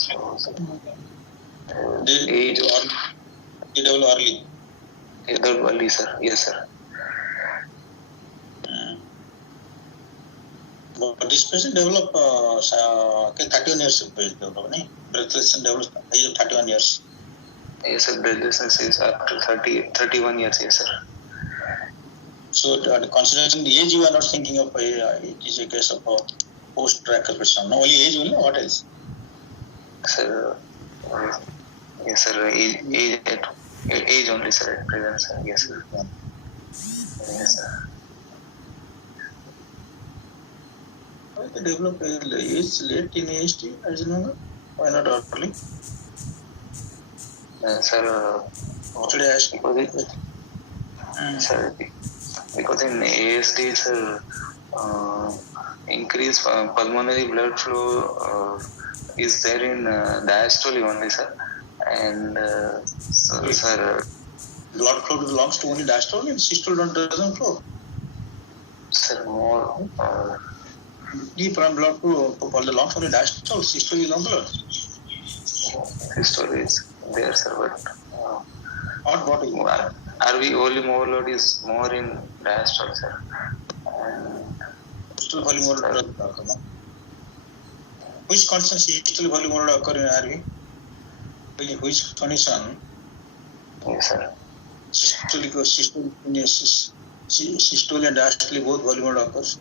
So, Age or develop early. Develop early, sir. Yes, sir. But this patient develop 31 years develop, breathless and develop age of 31 years. Yes, sir. Breathlessness is after 31 years, yes, sir. So considering the age, you are not thinking of it is a case of post-tracheal person. No, only age only, what else? Sir, yes, sir. Age only, sir. At present, sir. Yes, sir. Yes, sir. Why they develop age late in age? As you know, why not early? Sir, Should I ask? Sir, because in ASD, sir, increased pulmonary blood flow is there in diastole only, sir. And sir, blood flow belongs to only diastole and systole doesn't flow. Sir, more deep blood flow belongs only diastole, systole is not blood. Systole is there, sir, but hot body. RV volume overload is more in diastole, sir. Systole volume overload occur. Which constant systole volume overload occur in RV? Which condition? Yes, sir. Systole and diastole both volume overload occurs.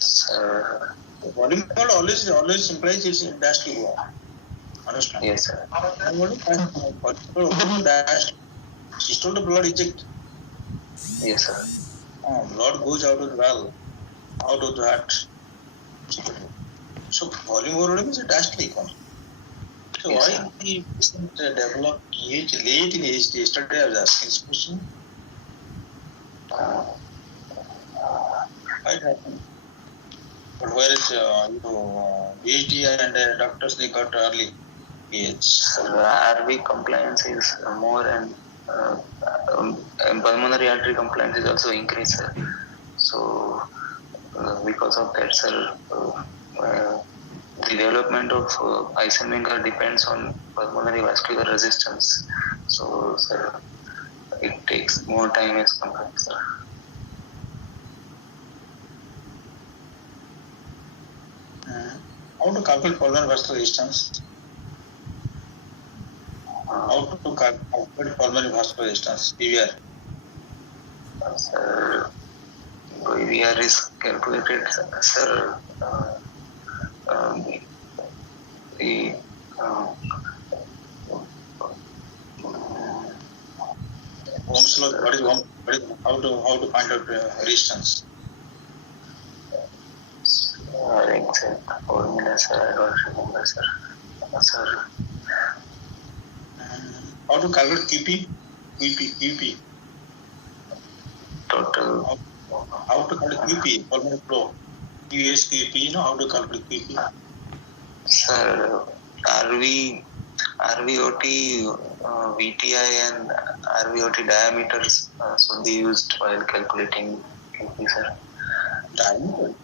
Sir, volume overload always implies it's diastole. Understand? Yes, sir. Systole the blood eject. Yes, sir. Blood goes out of the valve, out of the heart. So volume overload is a diastole. So yes, why the patient develop age late in age? Yesterday I was asking this question. Why it happened? But whereas PhD and doctors they got early age. RV compliance is more and pulmonary artery compliance is also increased, sir. So because of that, sir, the development of Eisenmenger depends on pulmonary vascular resistance. So, sir, it takes more time as compared, sir. How to calculate pulmonary vascular resistance? How to calculate pulmonary vascular resistance? PVR. Sir, PVR is calculated, sir. Ohm's law. How to find out resistance? Exact formula, sir. I don't remember, sir. Sir. How to calculate QP? Total. How to calculate QP? Pulmonary flow. QS, QP. How to calculate QP? Sir, RVOT, VTI and RVOT diameters should be used while calculating QP, sir. Diameter?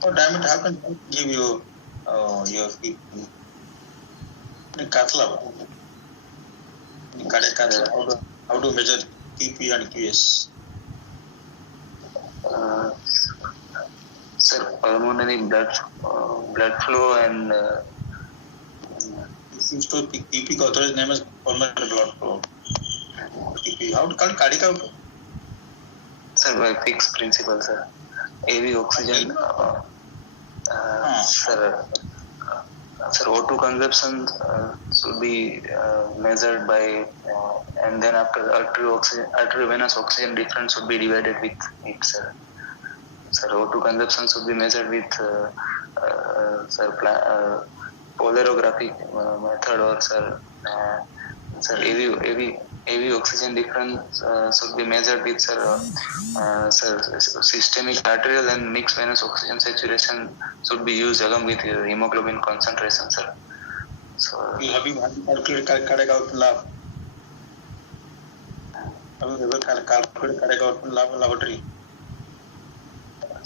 Diameter, how can give you your QP? Cath lab. How to measure QP and QS? Sir, pulmonary blood flow and QP authorized name is pulmonary blood flow. QP. How to call cardiac output? Sir, by fixed principle, sir. AV oxygen. Sir, O2 consumption should be measured by, and then after arteriovenous oxygen difference should be divided with it, sir. Sir, O2 consumption should be measured with polarographic method or sir AV oxygen difference should be measured with systemic arterial and mixed venous oxygen saturation should be used along with hemoglobin concentration, sir. So you have been calculated cardiac output lab. Have you ever calculated cardiac output lab in laboratory?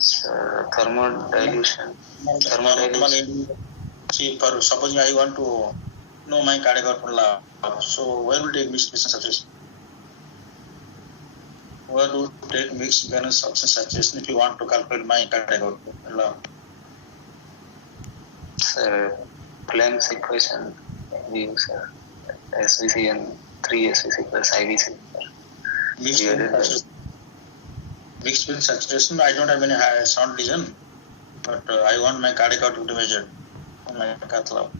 Thermodilution. See, for supposing I want to know my cardiac output lab, so where will take mixed Bison saturation? Where do you take mixed Bison saturation if you want to calculate my cardiac output lab? Planck's equation we use SVC and 3 SVC plus IVC. Mixed Bison saturation, I don't have any sound lesion, but I want my cardiac output to measure on my cath lab.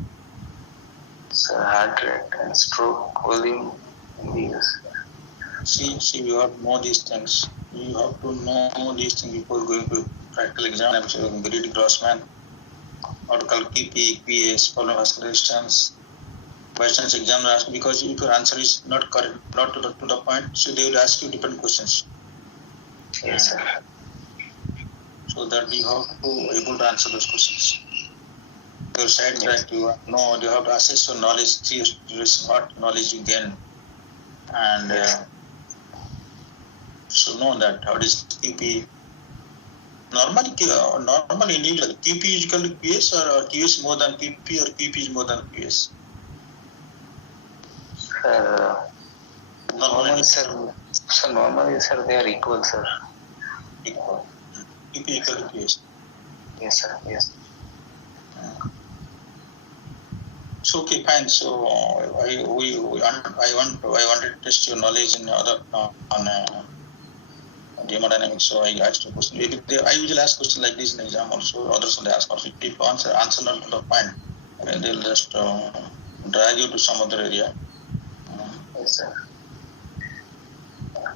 So heart rate and stroke volume we use. See, you have to know these things. You have to know these things before going to practical exam. I'm sure Greedy Grossman, or to call PP, QPS, pulmonary vascular resistance. By chance exam ask, because if your answer is not correct, not to the point, so they will ask you different questions. Yes, sir. So that you have to able to answer those questions. Your side track, you have to assess your knowledge, see what knowledge you gain, and so know that how is QP. Normally individual QP is equal to QS, or QS more than QP, or QP is more than QS. Normally, sir. So normally, sir, they are equal, sir. Equal. QP equal to QS. Yes, sir. Yes. So okay, fine. So I wanted to test your knowledge in other on hemodynamics. So I asked a question. I usually ask questions like this in exam also. Others will ask also. If you answer not to the point, and they'll just drag you to some other area. Yes, sir.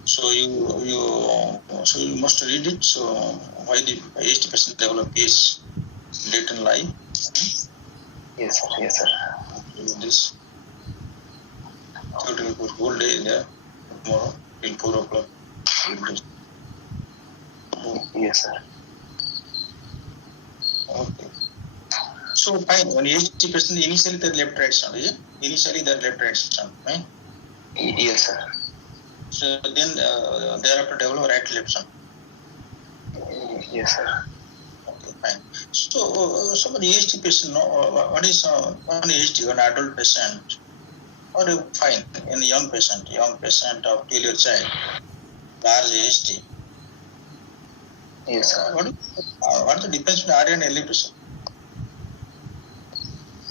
So you must read it. So why the 80% level of PS latent lie? Yes, sir. Yes, sir. This whole day there tomorrow till 4 o'clock. Yes, sir. Okay. So fine. When 80% initially the left right sound, is it? Initially the left right sound, right? Yes, sir. So then thereafter develop right left sound. Yes, sir. Okay, fine. So for the ASD patient, what is an ASD, an adult patient, or fine, in a young patient of till your child, large ASD. Yes, sir. What is the difference between RA and LA pressure?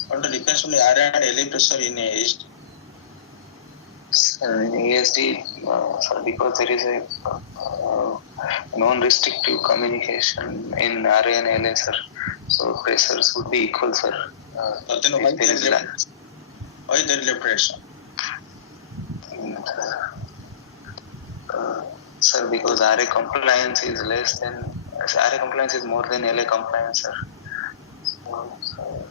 What is the difference between RA and LA pressure in ASD? In ASD, sir, because there is a non-restrictive communication in RA and LA, sir. So pressures would be equal, sir. Then why there is left right sound? Sir, because RA compliance is less than RA compliance is more than LA compliance, sir. So,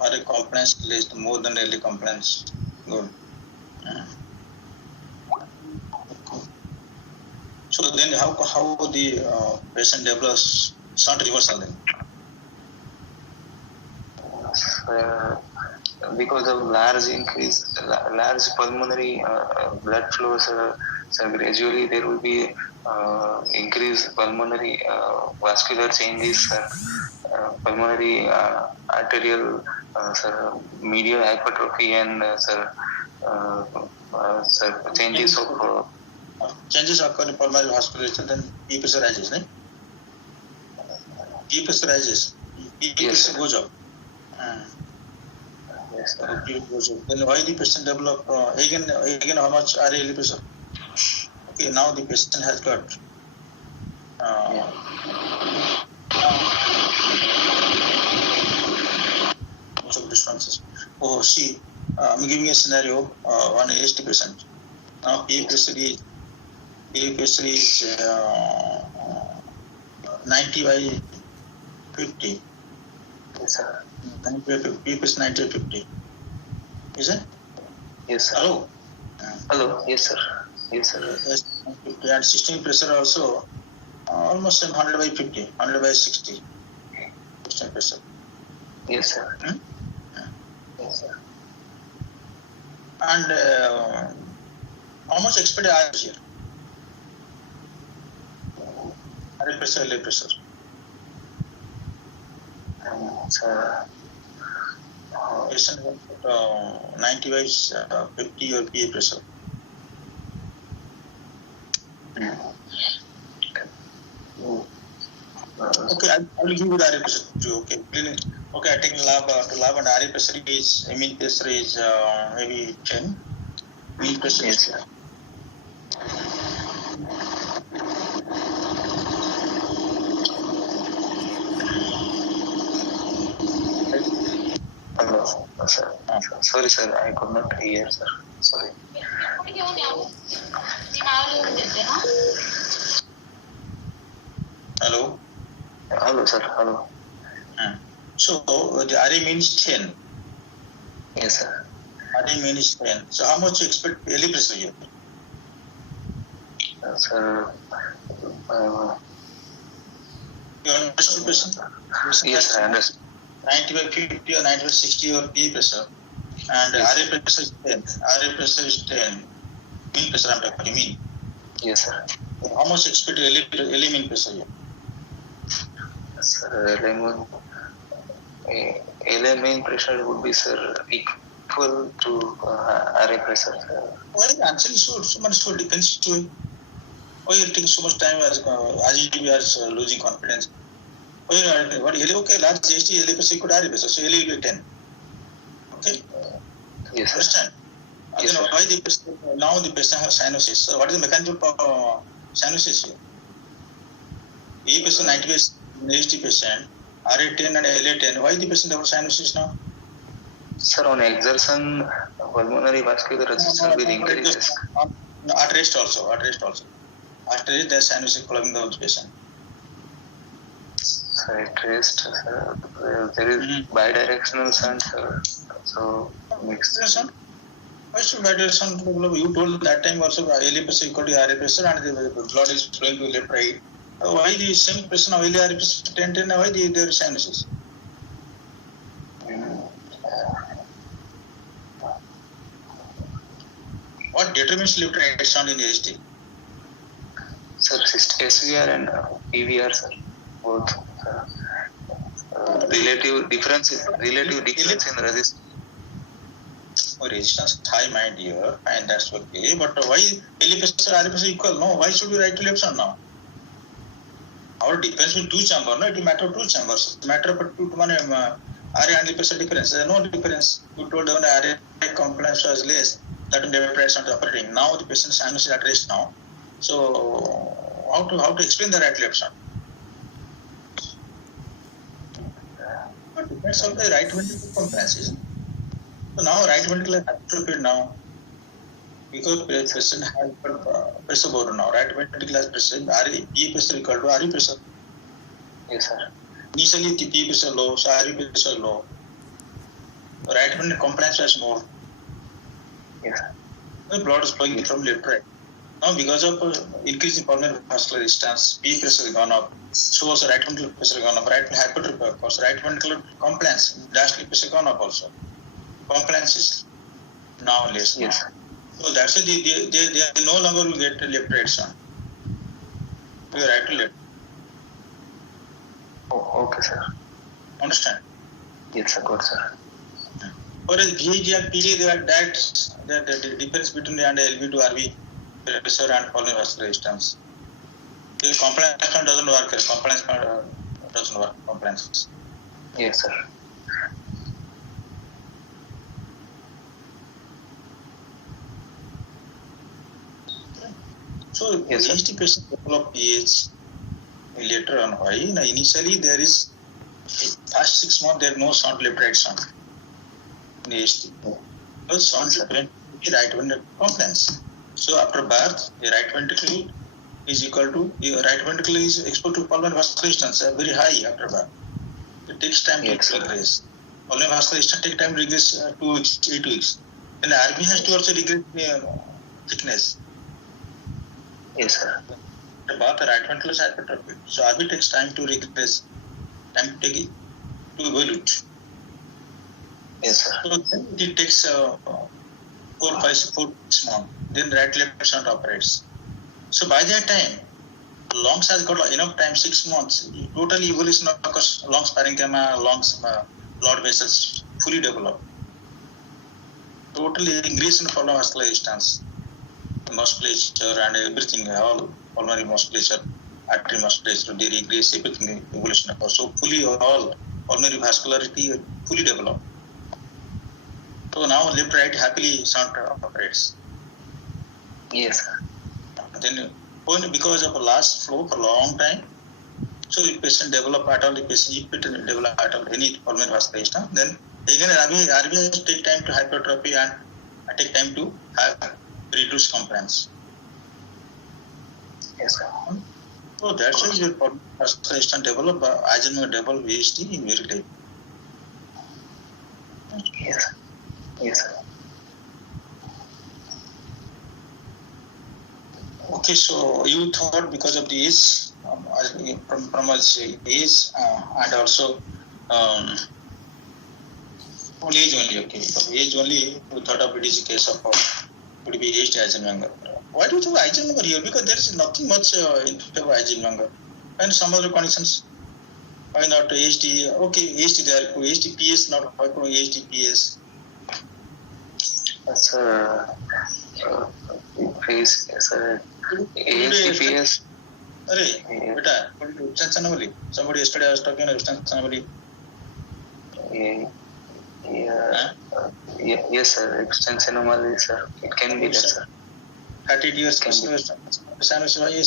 RA compliance is less more than LA compliance. Good. So then how the patient develops sound reversal then? Because of large pulmonary blood flow, sir, gradually there will be increased pulmonary vascular changes, sir. Pulmonary arterial, sir, medial hypertrophy, and changes of changes occur in pulmonary vasculature, then P pressure rises, right? P pressure rises. P pressure goes up. Yes, sir. Then why the patient develop again how much RA pressure? Okay, now the patient has got most of distances. Oh, see, I'm giving a scenario. One ASD patient. Now P pressure is 90 by 50. Yes, sir. 90 by 50. P pressure 90 by 50. Is it? Yes, sir. Hello. Hello. Yes, sir. Yes, sir. And systemic pressure also almost 100 by 50, 100 by 60. Systemic pressure. Yes, sir. Yes, sir. And how much expected RA here? RA pressure, LA pressure. Sir, Patient has 90 by 50 or PA pressure. Okay, I will give you the RA pressure too. Okay, clinic. Okay, I take lab to lab and RA pressure is mean pressure is maybe 10. Mean pressure yes, is sir. Hello, sir. Sorry, sir. I could not hear, sir. Sorry. Hello. Hello, sir. Hello. So the RA means 10. Yes, sir. RA means 10. So how much you expect LA pressure here? Sir, You understood patient? yes, sir, I understand. 90 by 50 or 90 by 60 or PA pressure. And Yes. RA pressure is 10. RA pressure is 10. Mean pressure I'm talking mean. Yes, sir. How much expect LA mean pressure here? Sir, LA main pressure would be, sir, equal to RA pressure, sir. Why the answer is so much so depends to why you're taking so much time as you are losing confidence. Why you are what LA okay large GST LA pressure equal to RA pressure, so LA will be 10. Okay? Yes, sir. Understand? Yes, Then sir. why the patient now the patient has sinuses. So what is the mechanism of sinuses here? A patient 90 AST patient, RA 10 and LA 10. Why the patient have sinuses now? Sir, on exertion, pulmonary vascular resistance will increase. At rest also. At rest, the sinus is clogging the patient. Sir, at rest, sir, there is bidirectional sun, sir. So, mixed. Why should bidirectional? You told that time also LA pressure equal to RA pressure and the blood is flowing to left, right. Why the same person of LA RA pressure 10, why there are sinuses? What determines left right sound in AST? Sir, SVR and PVR, sir, both. Relative difference in resistance. Resistance high, my dear, and that's okay. But why LA pressure RA pressure equal? No, why should we right to left sound now? Our depends with two chambers, no? It will matter two chambers. It matter but two RA and LA pressure difference. There is no difference. You told the RA compliance was less. That left right sound operating. Now the patient sinus is at rest now. So how to explain the right left sound? It depends on the right ventricle compliance. So now right ventricle is atrophied now because patient has pressure board now. Right ventricle has pressure. PA pressure equal to RE pressure. Yes, sir. Initially the PA pressure low, so RE pressure low. Right ventricle compliance was more. Yes, sir. The blood is flowing from left to right. Now because of increase in pulmonary vascular resistance, PA pressure has gone up. So also right ventricular pressure gone up. Right ventricular hypertrophy, of course. Right ventricular compliance, diastolic pressure gone up also. Compliance is now less. Yes, sir. So that's it. They no longer will get left right sound. We are right to left. Oh, okay, sir. Understand? Yes, sir. Good, sir. Whereas VAG and PD, they are the difference between the LV to RV pressure and pulmonary vascular resistance. The compliance doesn't work. Compliance doesn't work. Compliance. Yes, sir. So yes, AST patients develop PH later on. Why? Now, initially there is first 6 months there is no sound left right sound in AST. No sound different right ventricle compliance. So after birth, the right ventricle is equal to the right ventricle is exposed to pulmonary vascular resistance very high after birth. It takes time to regress. Pulmonary vascular resistance takes time to regress 2 weeks, 8 weeks. Then the RB has to also regress thickness. Yes, sir. About the right ventricle is hypertrophic. So RB takes time to regress, time to take it to evolute. Yes, sir. So then it takes 4, 5, 6 months. Then right left sound operates. So by that time, lungs has got enough time, 6 months. Totally evolution occurs, lungs, parenchyma, lungs, blood vessels fully develop. Totally increase in pulmonary vascular resistance, musculature and everything, all pulmonary musculature, artery musculature, they increase, everything evolution occurs. So fully all pulmonary vascularity fully developed. So now left right happily shunt operates. Yes, sir. Then only because of a last flow for a long time, so if patient develop at all, if it develop at all any pulmonary vascular, then again RV has to take time to hypertrophy and take time to have reduced compliance. Yes, sir. So that's why your pulmonary vascular develop Eisenmenger develop VHD in very late. Yes, sir. Yes, sir. Okay, so you thought because of the age, from age and also only age only, okay. From age only, you thought of it is a case of would be aged Eisenmenger. Why do you think Eisenmenger here? Because there is nothing much in favor of Eisenmenger. And some other conditions, why not HD? Okay, HD there, HD PS, not why HD PS. Sir, please, sir. ASDPS. Beta, extension only. Somebody yesterday I was talking about extension only. Yes, sir. Extension only, sir. It can be that, sir. 30 years can be. Yes,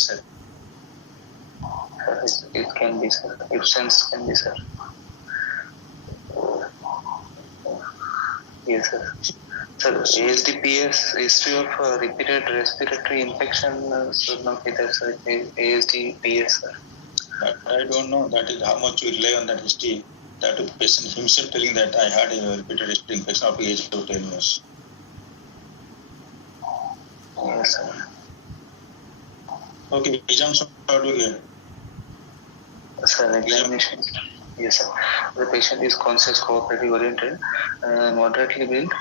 sir. It can be, sir. Extension can be, sir. Yes, sir. Sir, ASDPS, history of repeated respiratory infection should not be there, sir. ASDPS, sir. I don't know. That is how much you rely on that history. That the patient himself telling that I had a repeated respiratory infection of age of 10 years. Yes, sir. Okay, exams how do you get? Sir, examination. Yes, sir. The patient is conscious, cooperative oriented, moderately built,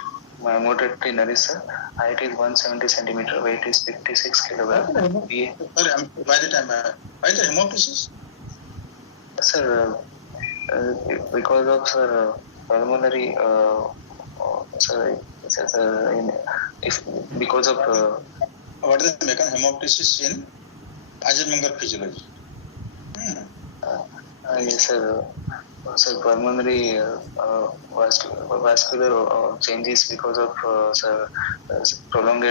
moderately nourished, sir. Height is 170 centimeter, weight is 56 kilograms. Sorry, by the hemoptysis? Sir, because of sir pulmonary, because of what is the mechanism hemoptysis in Eisenmenger physiology? Yes, sir. So pulmonary vascular changes because of prolonged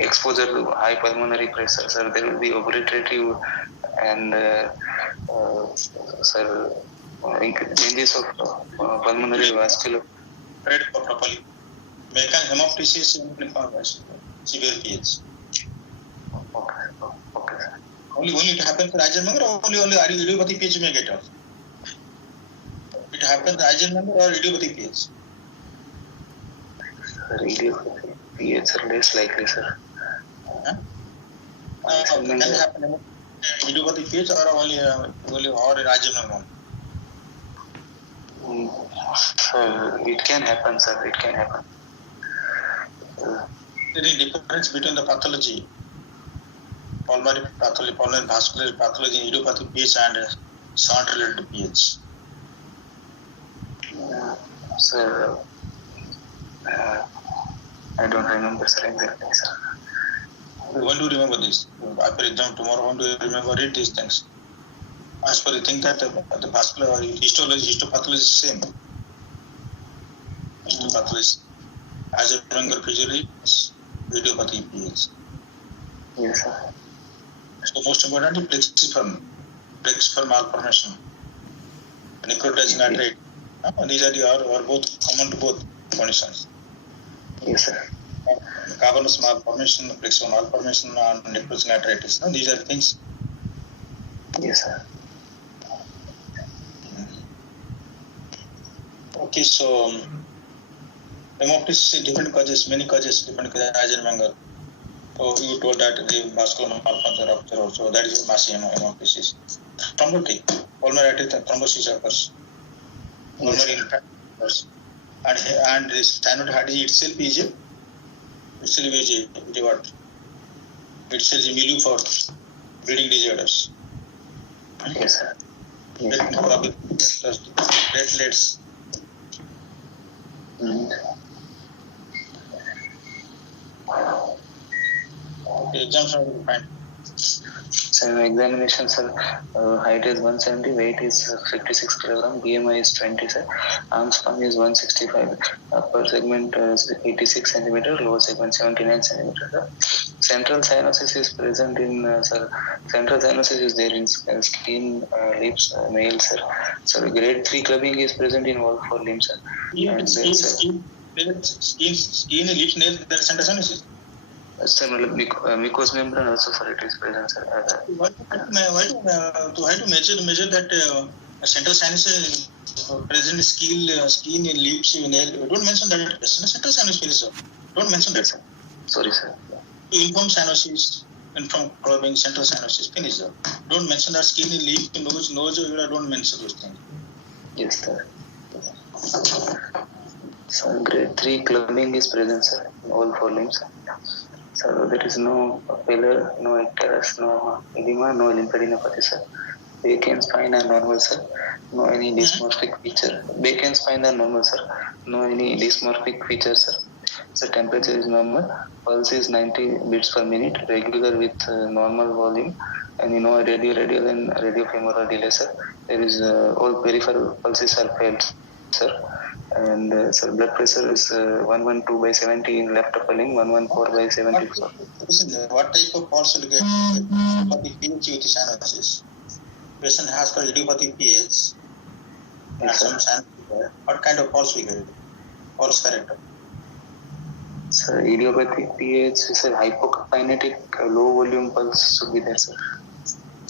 exposure to high pulmonary pressure. Sir, there will be obliterative and changes of pulmonary vascular. Read properly. Mechanism hemoptysis in severe PH. Okay, sir. Only it happens for Eisenmenger or only idiopathic PH may get off? It happens Eisenmenger or idiopathic PH? Idiopathic PH are less likely, sir. Can it happen in idiopathic PH or only or in Eisenmenger? Sir, it can happen, sir. It can happen. There is difference between the pathology, pulmonary pathology, pulmonary vascular pathology in idiopathic PH and shunt related PH. Sir, I don't remember, sir, exactly, sir. When do you remember this? After exam tomorrow, when do you remember read these things? As per you think that the vascular histopathology is same. Histopathology. Eisenmenger physiology, idiopathic PH. Yes, sir. So most importantly, plexiform malformation, necrotizing artery. These are both common to both conditions. Yes, sir. Cavernous malformation, plexiform malformation, and necrotizing arteritis. These are things. Yes, sir. Okay, so hemoptysis, different causes, many causes, different causes, Eisenmenger. So you told that the vascular malfunction rupture also, that is massive hemoptysis. Thrombotic, pulmonary artery thrombosis occurs. Pulmonary infarct occurs. And this cyanoid heart itself is a It's a what? It's a milieu for breeding disorders. Yes, sir. Yes. Platelets. Okay, exams are fine. So examination, sir, height is 170, weight is 56 kg, BMI is 20, sir. Arm span is 165, upper segment is 86 centimeter, lower segment 79 centimeter, sir. Central cyanosis is present in, sir. Central cyanosis is there in skin, lips, male, sir. So grade 3 clubbing is present in all 4 limbs, sir. And Skin, lips, nails, there is central cyanosis. Mucous membrane also, sir, it is present, sir. Why to measure that central cyanosis present in skin, lips, nail? Don't mention that central cyanosis, sir. Don't mention that. Sorry, sir. To inform cyanosis, inform clubbing, central cyanosis, finish, sir. Don't mention that skin, lips, nose, don't mention those things. Yes, sir. So grade 3 clubbing is present, sir, in all 4 limbs. So there is no failure, no icterus, no edema, no lymphadenopathy, sir. Back and spine are normal, sir. No any dysmorphic feature. Back and spine are normal, sir. No any dysmorphic feature, sir. So temperature is normal. Pulse is 90 beats per minute, regular with normal volume, and radial and radiofemoral delay, sir. There is all peripheral pulses are felt, sir. And sir, blood pressure is 112 by 70 in left upper limb, 114 by 74. What type of pulse will get idiopathic pH with cyanosis? Patient has got idiopathic pH. Yes, what kind of pulse we get? Pulse character. So idiopathic pH is a hypokinetic low volume pulse should be there, sir.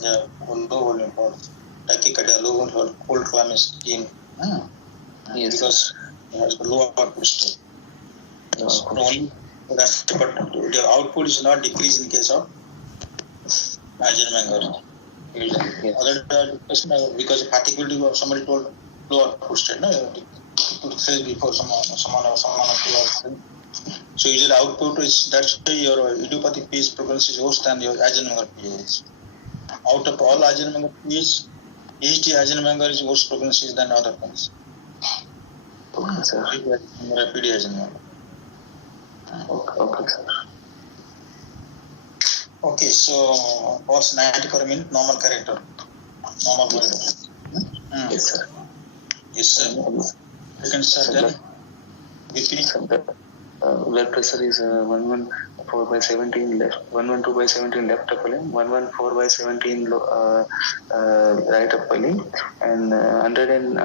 Yeah, low volume pulse. Tachycardia, low volume, cold climate skin. Yes, because it has a low output state. But the output is not decreased in case of Eisenmenger. Yes. Other because particularly somebody told low output state, no? It says before someone. So usually output is, that's why your idiopathic pH prognosis is worse than your Eisenmenger pH. Out of all Eisenmenger pH, AHT Eisenmenger is worse prognosis than other things. Okay, sir. Rapid Eisenmenger. Okay, sir. Okay, so pulse 90 per minute, normal character. Normal character. Yes, sir. Yes, sir. You can start then. Blood pressure is 114 by 17 left, 112 by 17 left upper limb, 114 by 17 right upper limb, and 100 and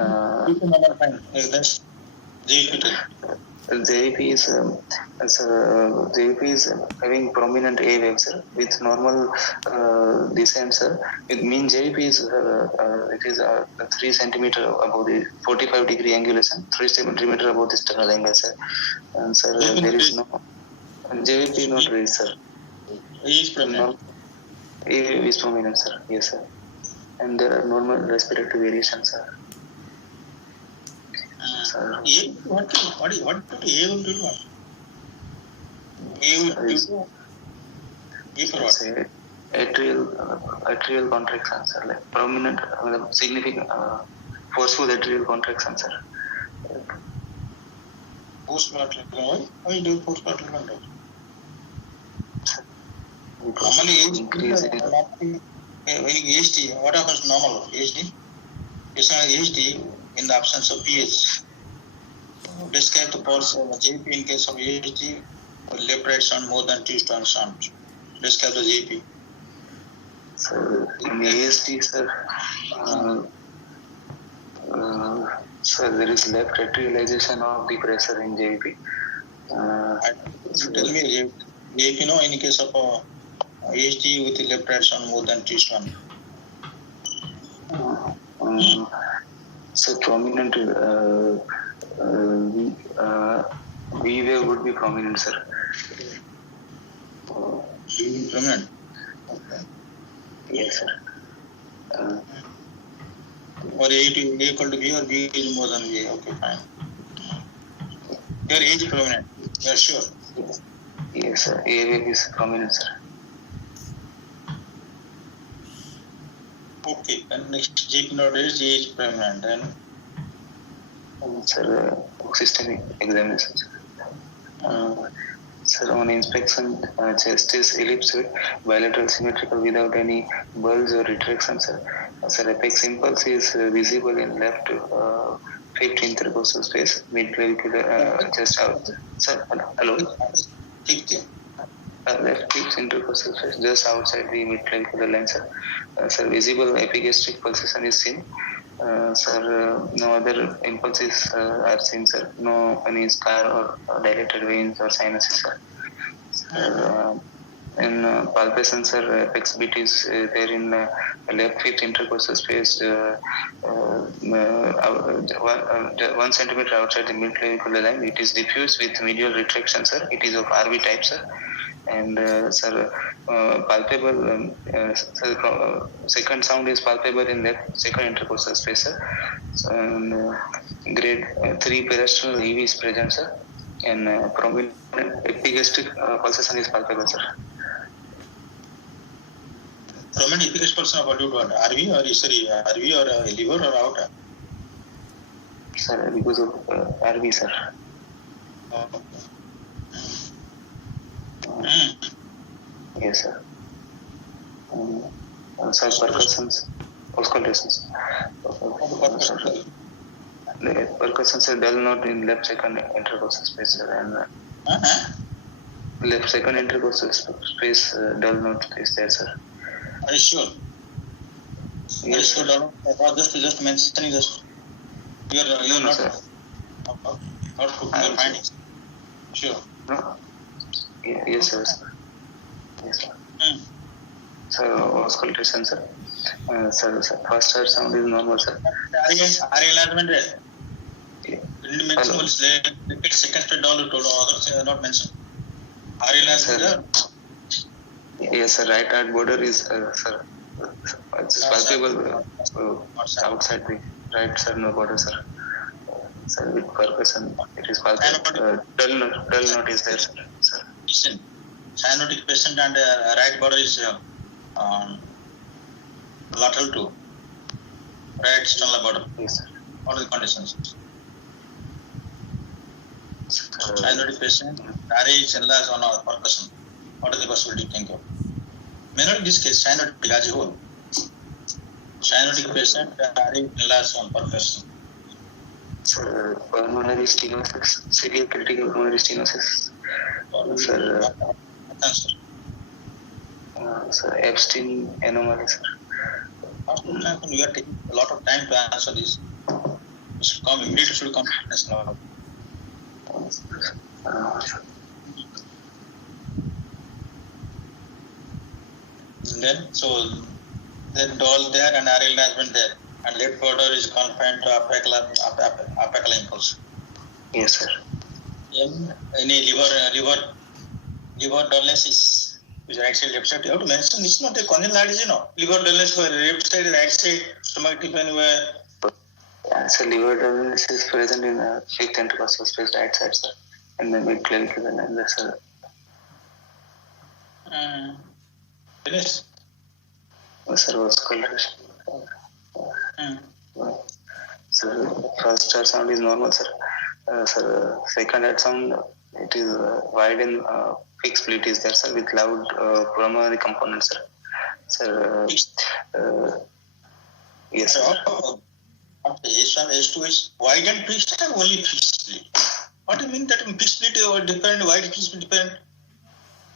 JVP is having prominent A wave, sir, with normal descent, sir. With mean JVP is it is 3 centimeter above the 45 degree angulation, 3 centimeter above the sternal angle, sir. And sir, there is no JVP not raised, sir. A is prominent. A is prominent, sir. Yes, sir. And there are normal respiratory variations, sir. What did A will do? A will do. A for what? Atrial contraction, sir. Like prominent, significant, forceful atrial contraction, sir. Post-mortem. Why you do post-mortem? Normally, AHT, what happens normal AHT? It's not AHT in the absence of pH. Describe the pulse of JP in case of AHT, left right sound more than 2 strong sound. Describe the JP. So in AST, sir, there is left atrialization of the pressure in JP. Tell me JP, in case of AHT with the left right sound more than 2 strong. So prominent V wave would be prominent, sir. Prominent. Okay. Yes, sir. Or A equal to V or V is more than V. Okay, fine. Your age prominent. You are sure? Yes, sir. AVF is prominent, sir. Okay, and next GP node is age prominent. Then Sir, systemic examination, sir. Sir, on inspection, chest is ellipsoid, bilateral symmetrical without any bulge or retraction, sir. Sir, apex impulse is visible in left fifth intercostal space, mid-clavicular chest out. Sir, hello? Left fifth intercostal space, just outside the mid-clavicular line, sir. Sir, visible epigastric pulsation is seen. Sir, no other impulses are seen, sir. No any scar or dilated veins or sinuses, sir. In palpation, sir, apex beat is there in left fifth intercostal space, 1 centimeter outside the mid-clavicular line. It is diffuse with medial retraction, sir. It is of RV type, sir. And sir, palpable. Second sound is palpable in left second intercostal space, sir. Grade 3 peristernal EV is present, sir. And prominent epigastric pulsation is palpable, sir. Prominent epigastric pulsation about RV or liver or outer? Sir, because of RV, sir. Yes, sir. Sir, percussions, auscultations. The percussions are dull note in left second intercostal space, sir, and left second intercostal space dull note is there, sir. Are you sure? Yes, sir. Just mentioning just you're not sir. Not putting your findings. Sure. No. Yes, sir. Yes, sir. So, auscultation, sir. Sir, first heart sound is normal, sir. Are you enlargement there? Didn't mention what's left second spread down to others not mentioned. Are you enlargement there? Yes, sir. Right heart border is, sir. It's palpable outside the right, sir. No border, sir. Sir, with percussion, it is palpable. Dull note is there, sir. Listen, cyanotic patient and right border is lateral to right sternal border. Yes, sir. What are the conditions? Cyanotic patient, RA is enlarged on our percussion. What are the possibility you think of? May not in this case, cyanotic as a whole. Cyanotic patient, RA is enlarged on percussion. Sir, pulmonary stenosis, severe critical pulmonary stenosis. Sir, sir, Epstein anomaly, sir. You are taking a lot of time to answer this. You should come immediately. Should come now. Then doll there and RA enlargement there, and left border is confined to apical impulse. Yes, sir. Any liver dullness is right side, left side. You have to mention it's not a congenital disease, liver dullness for left side, right side, stomach pain where. So liver dullness is present in the fifth intercostal space, right side, sir, and the mid-clavicular line, sir. Finish. Sir, auscultation. Sir, first heart sound is normal, sir. Sir, second heart sound, it is wide and fixed split is there, sir, with loud pulmonary component, sir. Sir, yes, sir. S1, S2 is wide and fixed and only fixed split. What do you mean that fixed split or different, wide fixed split different?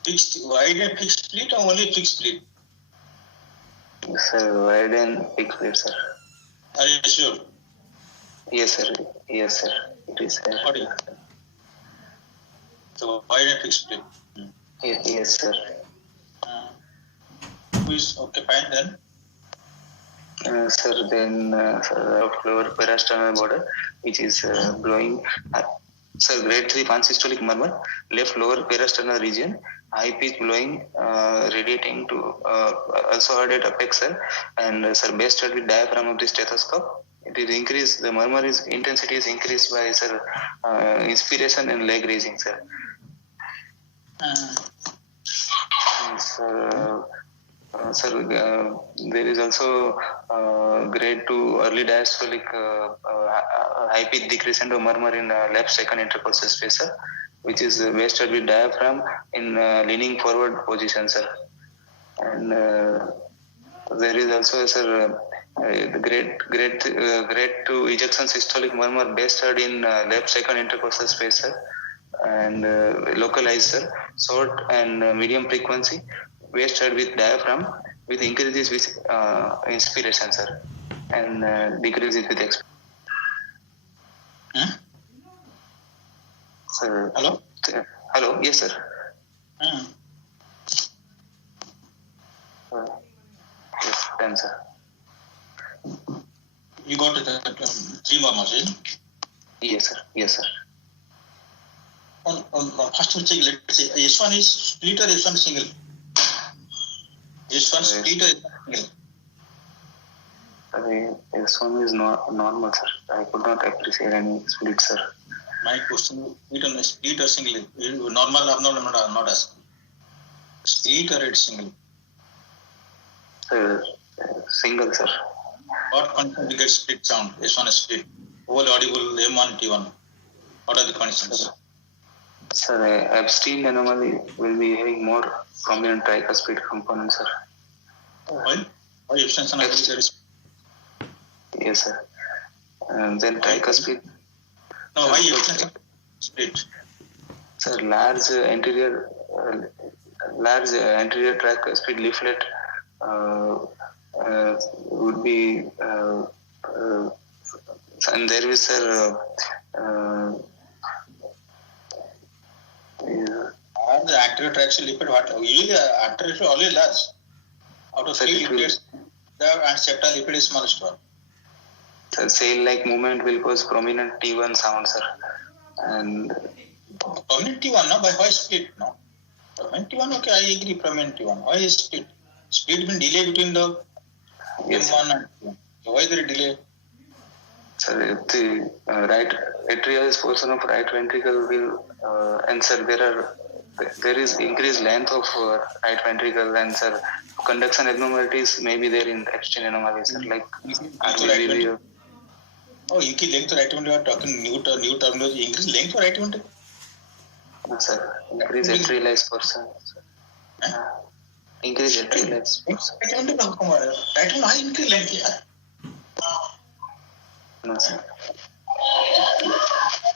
Fixed, wide and fixed split or only fixed split? Sir, wide and fixed split, sir. Are you sure? Yes, sir. Yes, sir. It is, sir. What is it? So wide and fixed split. Yes, sir. Okay, fine then. Sir, then lower peristernal border, which is blowing. Sir, grade 3 pansystolic murmur, left lower peristernal region, high pitch blowing, radiating to also heard at apex, sir, and sir, best heard with diaphragm of the stethoscope. It is increased. The murmur is intensity is increased by, sir, inspiration and leg raising, sir. There is also grade 2 early diastolic high pitch decrescendo murmur in left second intercostal spacer, which is wasted with diaphragm in leaning forward position, sir. And there is also, sir, the grade 2 ejection systolic murmur wasted in left second intercostal spacer and localized, sir, short and medium frequency, wasted with diaphragm, with increases with inspiration, sir, and decreases with expiration. Sir. Hello? Hello, yes, sir. Yes, done, sir. You got it, 3 murmurs, eh? Yes, sir. Yes, sir. First we check, let's say, S1 is split or S1 single? S1 split or S1 single? S1 is normal, sir. I could not appreciate any split, sir. My question is split or single? Normal, abnormal, not asking. Split or it's single? Single, sir. What conditions will get split sound? S1 is split. Whole audible M1, T1. What are the conditions? Sir, abstain anomaly will be having more prominent tricuspid component, sir. Why? Why abstention anomaly there is? Yes, sir. And then tricuspid. No, why abstention split? Sir, large anterior tricuspid leaflet would be, and there is, sir, the anterior tricuspid leaflet, what? Usually anterior is always large. Out of 3 leaflets, the septal leaflet is smallest one. Sir, sail-like movement will cause prominent T1 sound, sir. And prominent T1, no? By why split? No. Prominent T1, okay, I agree. Prominent T1. Why is split? Split means delay between the M1 and T1. So why there delay? Sir, if the right atrial portion of right ventricle will, and sir, there is increased length of right ventricle, and sir, conduction abnormalities may be there in abstain anomalies, sir, like RVV. Oh, increase length of right ventricle, you are talking new terminology. Increase length of right ventricle? No, sir. Increase atrial portion. Increase atrial portion. Right ventricle, why increase length? Yeah? No, sir.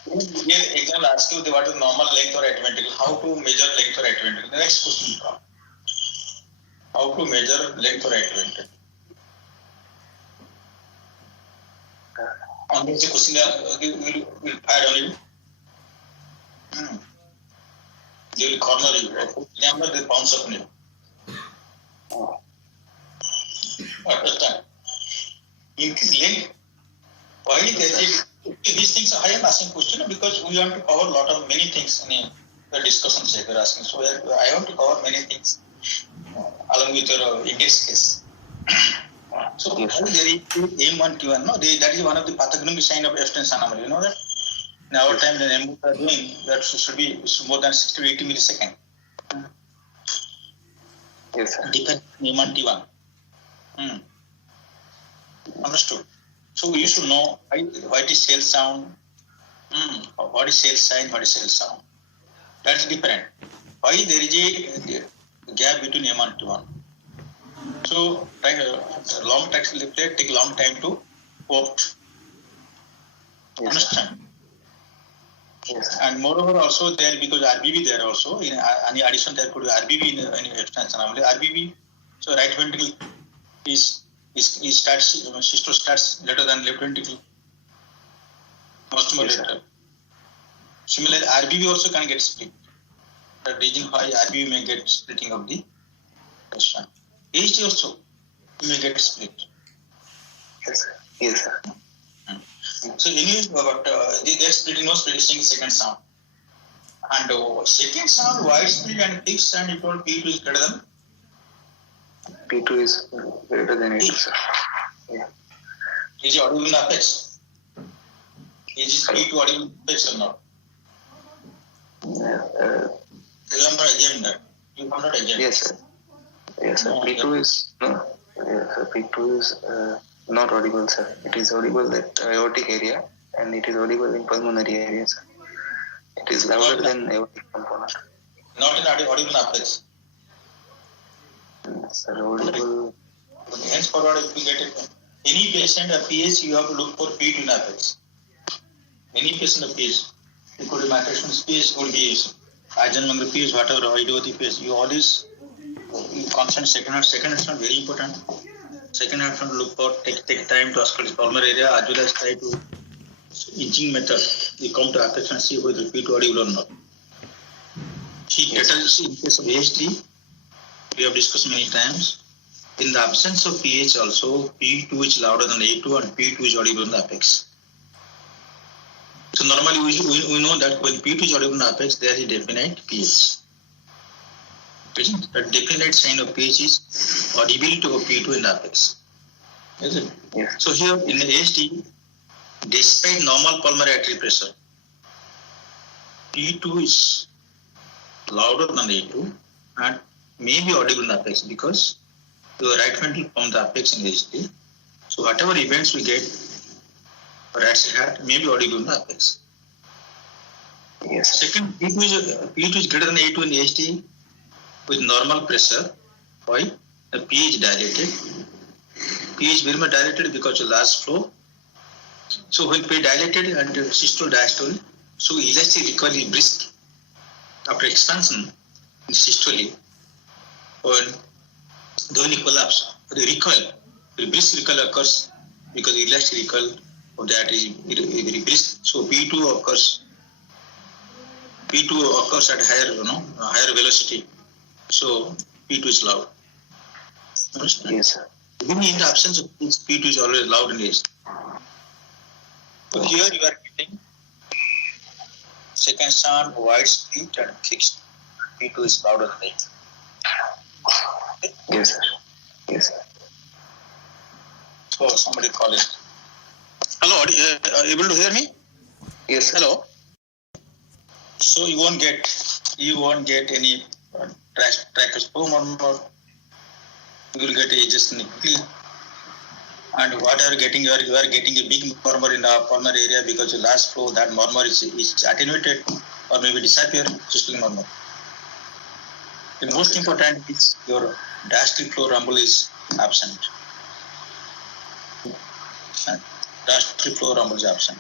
Exam asks you what is normal length of right ventricle. How to measure length of right ventricle? The next question comes. How to measure length of right ventricle? On this question, will fire on you. They will corner you. Remember, they bounce up on you. Understand? Increase length. Why these things? I am asking question because we want to cover many things in the discussion we are asking. So I want to cover many things along with your index case. So there is M1 T1. No, that is one of the pathognomic sign of abstention anomaly. You know that. In our time, when M1 are doing that should be more than 60 to 80 milliseconds. Yes, sir. Depend M1 T1. Understood. So you should know what is cell sound, what is cell sign, what is cell sound. That's different. Why there is a gap between M1 and T1. So long text leaflet take long time to opt. Yes, understand? Yes. And moreover also there, because RBB there also, in any addition there could be RBB in any abstention anomaly. RBB, so right ventricle systole starts later than left ventricle. Most more later. Similarly, RBB also can get split. The reason why RBB may get splitting of the question. AHT also may get split. Yes, sir. Yes, sir. So anyway, but they are splitting, no splitting second sound. And second sound, wide split and fixed, and you told P2 is greater than? P2 is greater than 8, sir. Yeah. Is it audible in apex? Is P2 audible in apex or not? You have not examined that. You have not examined. Yes, sir. Yes, sir. No, P2 is no. Yes, sir. P2 is not audible, sir. It is audible at aortic area, and it is audible in pulmonary area, sir. It is louder than aortic component. Not in audible apex. Sir, audible. Henceforward, if you get it, any patient a PH, you have to look for P2 in apex. Any patient a PH, it could be migration PH, could be Eisenmenger PH, whatever, IDOT PH. You always constant second heart. Second heart is not very important. Second heart to look for, take time to auscultate pulmonary area as well as try to inching method. You come to apex and see whether P2 audible or not. See, in case of ASD, we have discussed many times. In the absence of PH also, P2 is louder than A2 and P2 is audible in the apex. So normally we know that when P2 is audible in the apex, there is a definite PH. A definite sign of PH is audibility of P2 in the apex. Is it? Yeah. So here in the ASD, despite normal pulmonary artery pressure, P2 is louder than A2 and may be audible in the apex because your right ventricle from the apex in ASD. So whatever events we get for right heart may be audible in the apex. Yes. Second, P2 is greater than A2 in ASD with normal pressure. Why? The pH dilated. pH very much dilated because of large flow. So when pH dilated and systole diastole, so elastic recovery is brisk. After expansion in systole, when the only collapse, the recoil, the brisk recoil occurs because the elastic recoil of that is very brisk. So P2 occurs at higher velocity. So P2 is loud. Understand? Yes, sir. Even in the absence of P2 is always loud in ASD. So here you are getting second sound, wide split and fixed. P2 is louder than A2. Yes, sir. Yes, sir. So somebody call it. Hello, are you able to hear me? Yes, sir. Hello. So you won't get any tracheostoma murmur. You will get just nickel. And what you are getting, you are getting a big murmur in the pulmonary area because the last flow that murmur is attenuated or maybe disappear, systolic murmur. The most important is your diastolic flow rumble is absent. Diastolic flow rumble is absent.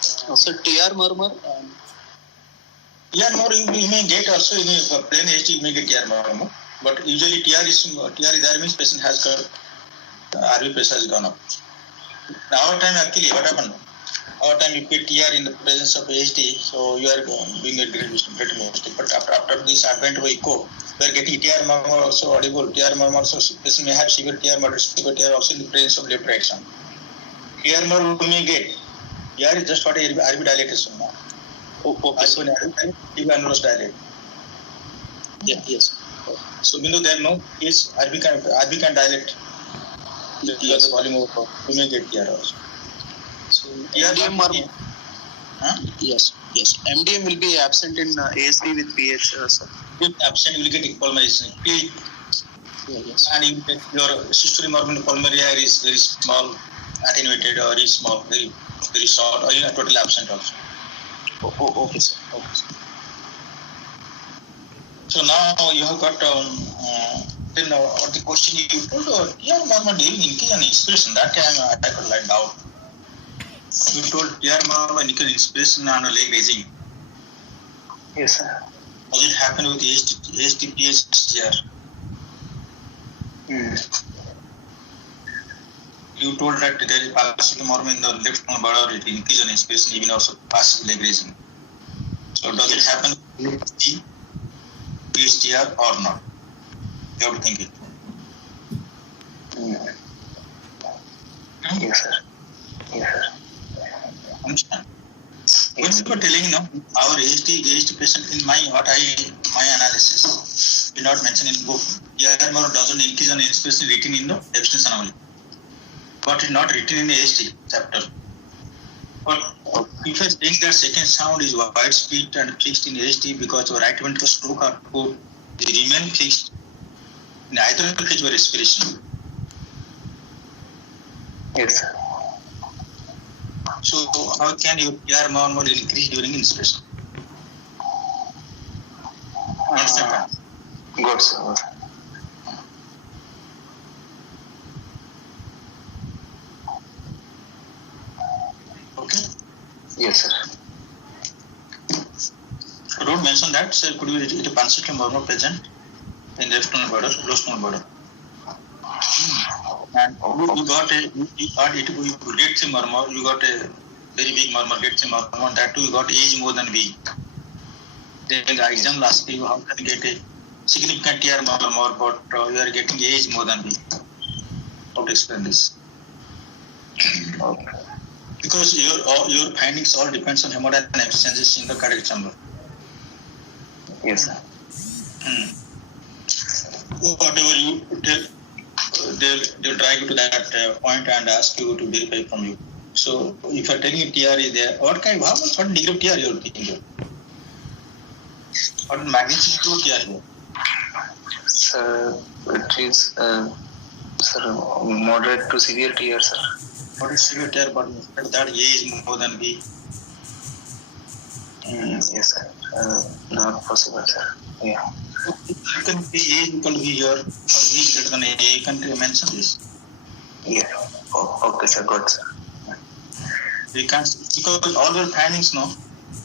So TR murmur. TR murmur you may get also in a plain ASD you may get TR murmur, but usually TR is there means patient has got RV pressure has gone up. Now our time actually what happened? Our time you put TR in the presence of ASD, so you are doing a great mistake. But after this advent of echo, we are getting TR murmur also audible. TR murmur also patient may have severe TR, moderate severe TR also in the presence of left reaction. TR murmur we may get. TR is just what a RV dilatation now. Okay. As when RV annulus dilate. Yeah, yes. So we know there no is RV can dilate. Because the volume of we may get TR also. So MDM murmur. Yes. MDM will be absent in ASD with PH, sir. If absent, you will get pulmonization. Yes. And you get your systolic murmur in the pulmonary area is very small, attenuated or very small, very short, or totally absent also. Okay, sir. So now you have got then the question you told TR murmur during increase and inspiration. That time I could lie down. You told TR murmur increase inspiration and leg raising. Yes, sir. Does it happen with ASD PH TR? You told that there is passive murmur in the left lumbar or it increase and inspiration, even also passive leg raising. So does it happen with the PHTR or not? You have to think it. Yes, sir. Understand? When you were telling our ASD patient in my analysis, did not mention in book, TR murmur doesn't increase and inspiration written in the abstinence anomaly. But it's not written in the ASD chapter. But if I think that second sound is wide speed and fixed in HD because your right ventricle stroke output remain fixed in either phase of respiration. Yes, sir. So how can your PR normal increase during inspiration? Understand that? Good, sir. Okay. Yes, sir. So don't mention that. So could be it a pansexual murmur present in left sternal border, low sternal border. And you got a you get a murmur, you got a very big murmur, gets a murmur, that too you got age more than V. Then the exam last you how can you get a significant TR murmur, but you are getting age more than V. How to explain this? Okay. Because your findings all depends on hemodynamic changes in the cardiac chamber. Yes, sir. Whatever you tell, they'll drag you to that point and ask you to verify from you. So if you're telling a TR is there, what degree of TR you're thinking? What magnitude of TR here? Sir, it is sir, moderate to severe TR, sir. What is severe TR, but that A is more than B? Yes, sir. Not possible, sir. Yeah. You can be A equal to B here, or B is greater than A. You can mention this. Yeah. Oh, okay, sir. Good, sir. You can't, because all your findings, no,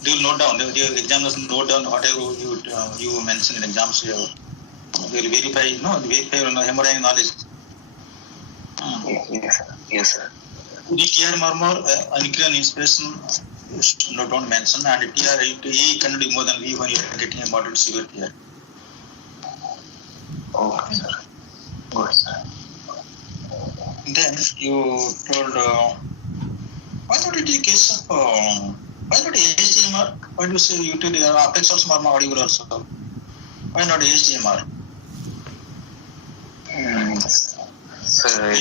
they will note down. The examiners note down whatever you mention in exams. They will verify, verify your hemodynamic knowledge. Yes, sir. Yes, sir. The TR murmur, increase in inspiration, don't mention, and TR A cannot be more than V when you are getting a moderate severe TR. Okay, sir. Good, sir. Then you told, why not it is a case of, why not AHDMR? Why do you say you tell apex also murmur audible also? Why not AHDMR? Sir,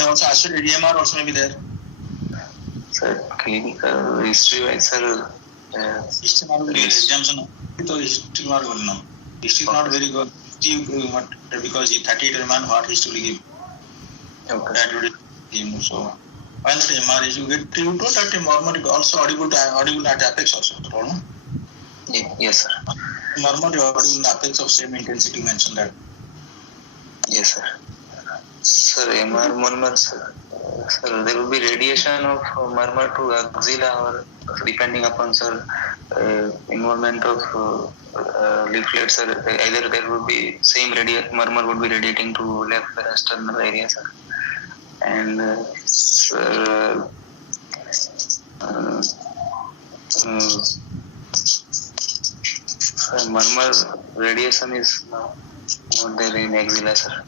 Also acid ADMR also may be there. sir, clinical history wise, sir. History not very exams no. So history not good no. History not very good. Because he 38 man what history will give. Okay. That would give. So why not MR is you get you told that murmur also audible at apex also. No? Yes, sir. Murmur audible at apex of same intensity mentioned that. Yes, sir. Sir, MR murmur, sir, there will be radiation of murmur to axilla or depending upon, sir, involvement of leaflets, sir. Either there would be same murmur would be radiating to left parasternal area, sir. And murmur radiation is not there in axilla, sir.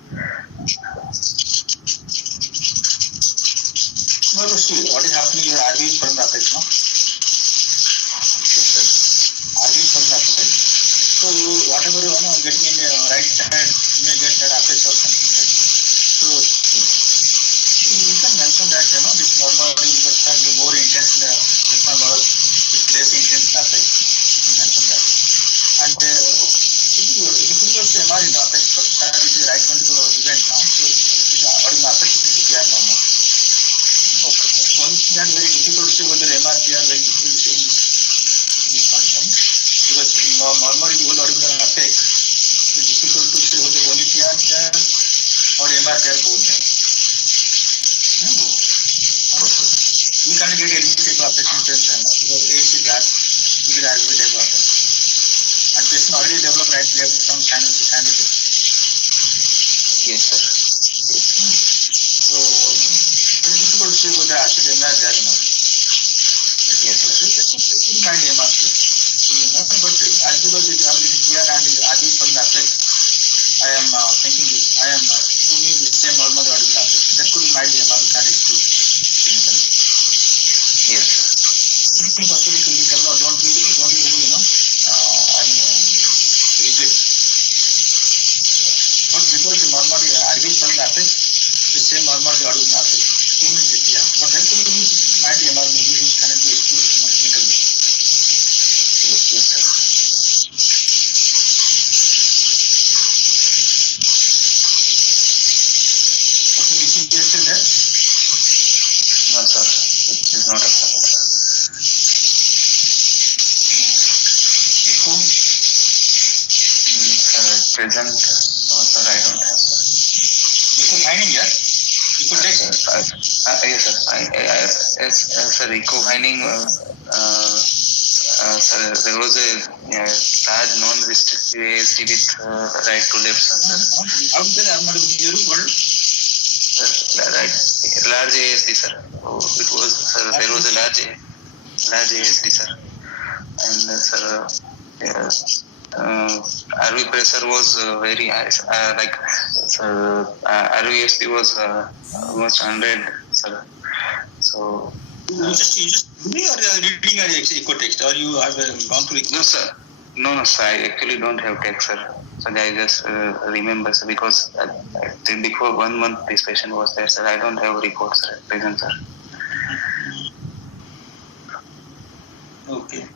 No, see, what is happening here, RV is from the apex, no? Yes, sir. RV is from the apex. So, whatever getting in right side, you may get that apex or something like that. So, you can mention that, this normally you get more intense in the it's less intense in the apex. You can mention that. And if you just MR in the apex, but it is right ventricular event now, so or in the apex it is PR normal. Okay, sir. So that very difficult to say whether MRPR very difficult to say in this condition because normally you will audible an apex. It's difficult to say whether only PR there or MRPR both there. You can't get any type of apex in tension now because age is that you get any type of apex. And patient already developed right left from sinuses. Yes, sir. So very difficult to say whether acid MR there or not. Yes, sir. You find MR. But as because it is already clear and is adding from the apex, I am thinking this. I am assuming the same normal audible apex. That could be mild MR, we can't exclude clinically. Yes, sir. If you possibly clinical, no, don't be very, rigid. But because the normal IV is from the apex, the same normal audible apex. Yeah, but that will be might or maybe which cannot be excluded clinically. Yes, sir. Okay, is he tested that? No, sir. It is not acceptable, sir. Echo? Sir, at present, no, sir, I don't have, sir. Echo finding, yeah? Echo text? Yes, sir. Yes, sir, echo finding, sir, there was a large non-restrictive ASD with right to left sensor. How did I am not able to hear you? What? Right, large ASD, sir. Oh, it was, sir, there was a large ASD, sir. And, sir, RV pressure was very high. Like, sir, RVSP was almost 100, sir. So, You just reading or reading or echo text, or you have gone through echo? no, sir. No, sir. I actually don't have text, sir. So I just remember, sir, because before 1 month this patient was there, sir. I don't have reports, sir, at present, sir. Okay.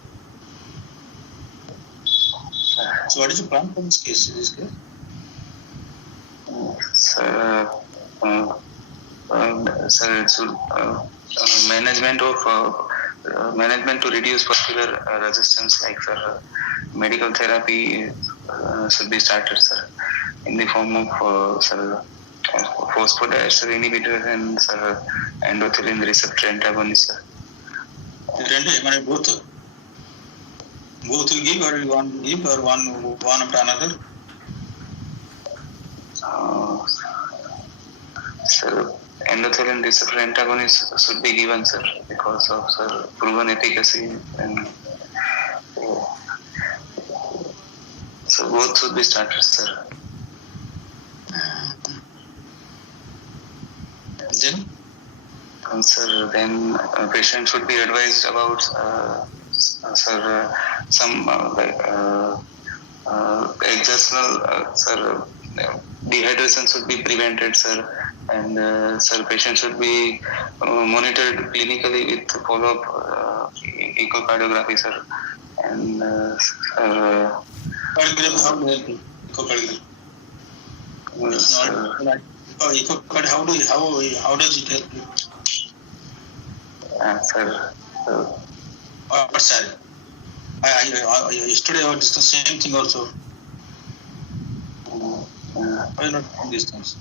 So what is the plan for this case? Sir, sir, it should management to reduce vascular resistance, like, sir, medical therapy should be started, sir, in the form of sir, phosphodiester inhibitor and, sir, endothelin receptor antagonist, sir. Both you give, or you want to give, or one after another? Sir, endothelin receptor antagonist should be given, sir, because of, sir, proven efficacy, and so both should be started, sir. Then? Sir, then patient should be advised about, sir, some exertional, sir, dehydration should be prevented, sir, and sir, patient should be monitored clinically with follow-up echocardiography, sir, and sir, how do you help echocardiography? How does it help you? Sir. Sorry. Yesterday I discussed the same thing also. Why not doing these things?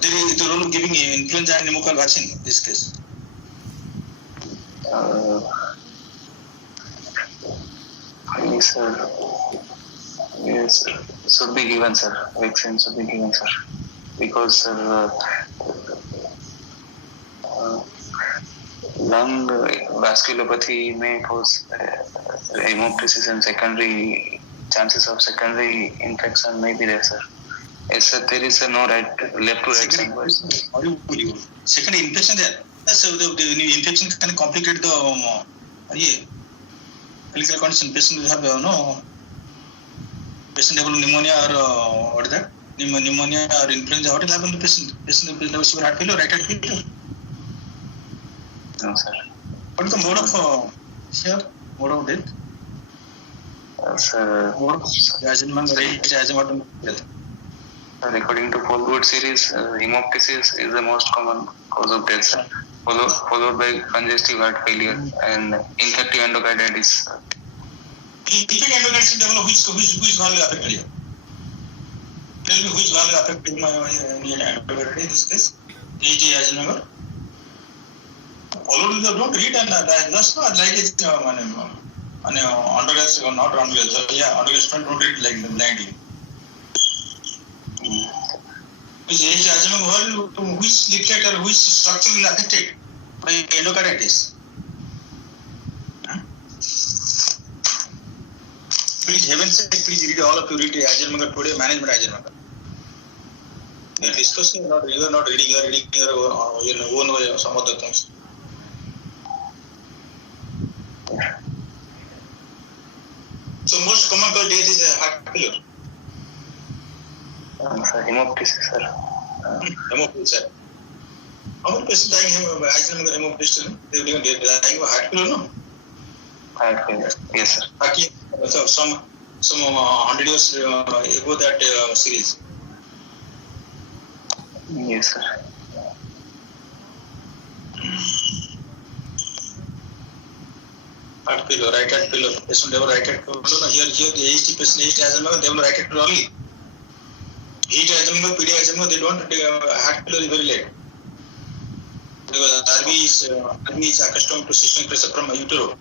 There is the role of giving influenza and pneumococcal vaccine in this case. Yes, sir. Yes, sir. Should be given, sir. Vaccine should be given, sir. Because, sir, lung vasculopathy may cause hemoptysis and secondary chances of secondary infection may be there, sir. Yes, sir, there is no left to right side. Second infection there. So the infection can complicate the clinical condition. Patient will have patient have pneumonia or what is that? Pneumonia or influenza. What will happen to patient? Patient will have severe heart failure, right heart failure. No, sir. What is the mode of death? Sir, according to Folwood series, hemoptysis is the most common cause of death, sir, followed by congestive heart failure and infective endocarditis. Infective endocarditis develop which valve affected here? Tell me which valve affected endocarditis in this case? AJ Eisenberg. Followed with the don't read and just not like it undergrads or not undergrads. Yeah, undergrads don't read like the blindly. Which AJ Eisenberg, which leaflet or which structure will affected by endocarditis? Please, heaven's sake, please read all of you. Read Eisenberg today, management Eisenberg. You are discussing, you are not reading, you are reading your own way or some other things. So most common cause death is heart failure. Sir, hemoptysis, sir. Hemoptysis, sir. How many patients dying Eisenmenger hemoptysis? They dying of heart failure, no? Heart failure. Yes, sir. So some 100 years ago that series. Yes, sir. Heart failure, right heart failure. Patient develop right heart failure. No, here the AST patient, AST Eisenmenger develop right heart failure only. Heat Eisenmenger, PD Eisenmenger, they don't heart failure is very late. Because RV is accustomed to systemic pressure from utero.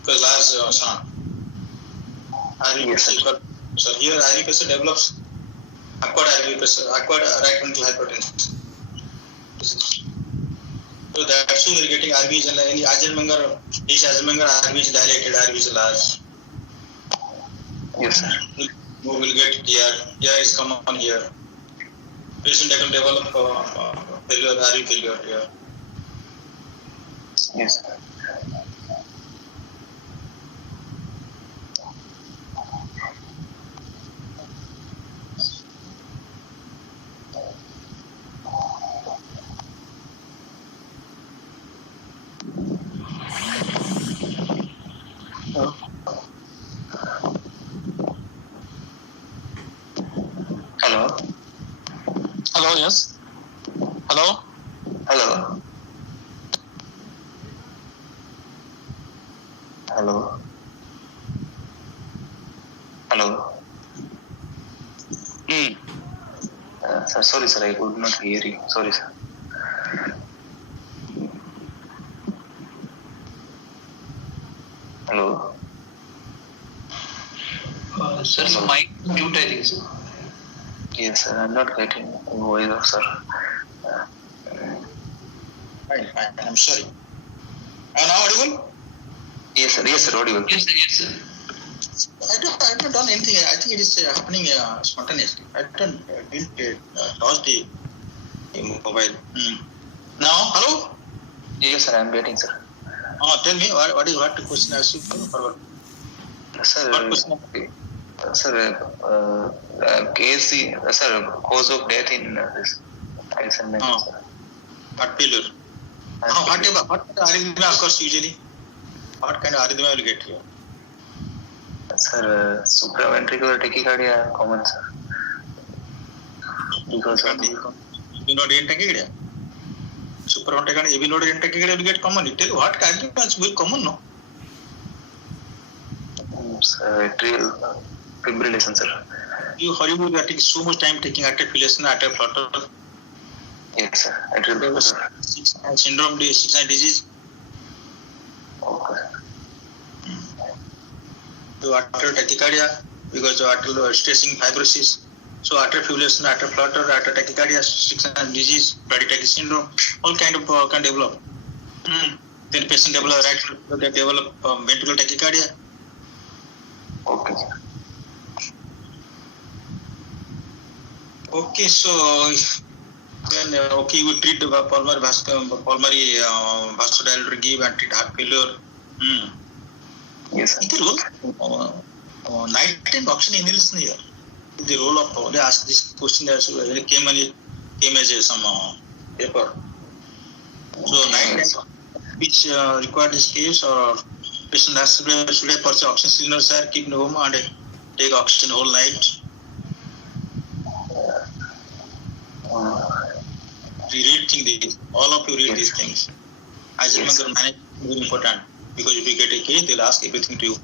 Because large son. RV pressure. So here RV pressure develops acquired RV pressure, acquired right ventricular hypertension. So that's why we're getting RV is any Eisenmenger, each Eisenmenger RV is dilated, RV is large. Yes, sir. We will get here is common here. Patient can develop failure, RV failure here. Yes, sir. Hello. Hello, yes. Hello. Hello. Hello. Hello. Sir, sorry, sir, I could not hear you. Sorry, sir. Hello. Sir, so mic mute, I think so. Yes, sir, I'm not getting voice of sir. Fine, I'm sorry. Are now audible? Yes, sir, audible. Yes, sir. I haven't done anything. I think it is happening spontaneously. I didn't touch the mobile. Now, hello? Yes, sir, I'm getting, sir. Tell me, what the question asked you forward? Sir, What question? KSC, sir, cause of death in this Eisenmenger, sir. Heart failure. What arrhythmia occurs usually? What kind of arrhythmia will get here? Sir, supraventricular tachycardia common, sir. Because of Epinordian tachycardia. Supraventricular epinordian tachycardia will get common. You tell what arrhythmia will common, no? Atrial fibrillation, sir. You horrible, you are taking so much time taking atrial fibrillation, atrial flutter. Yes, sir. Atrial fibrillation. Syndrome, 6-9 disease. Okay. So atrial tachycardia, because of atrial stressing fibrosis. So atrial fibrillation, atrial flutter, atrial tachycardia, 6-9 disease, bradykardia syndrome, all kind of can develop. Then patient develop they develop ventricular tachycardia. Okay, sir. Okay, so then you treat the pulmonary vasodilator, give and treat heart failure. Yes, sir. The role nighttime oxygen inhalation here. The role of they asked this question it came as some paper. So nighttime which required this case or patient has should I purchase oxygen cylinder, sir, keep in home and take oxygen whole night. All of you read these things. Eisenmenger management is very important because if you get a case, they'll ask everything to you.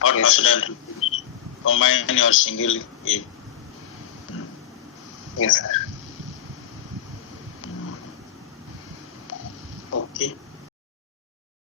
What vasodilator, combine or single. Yes, sir. Okay.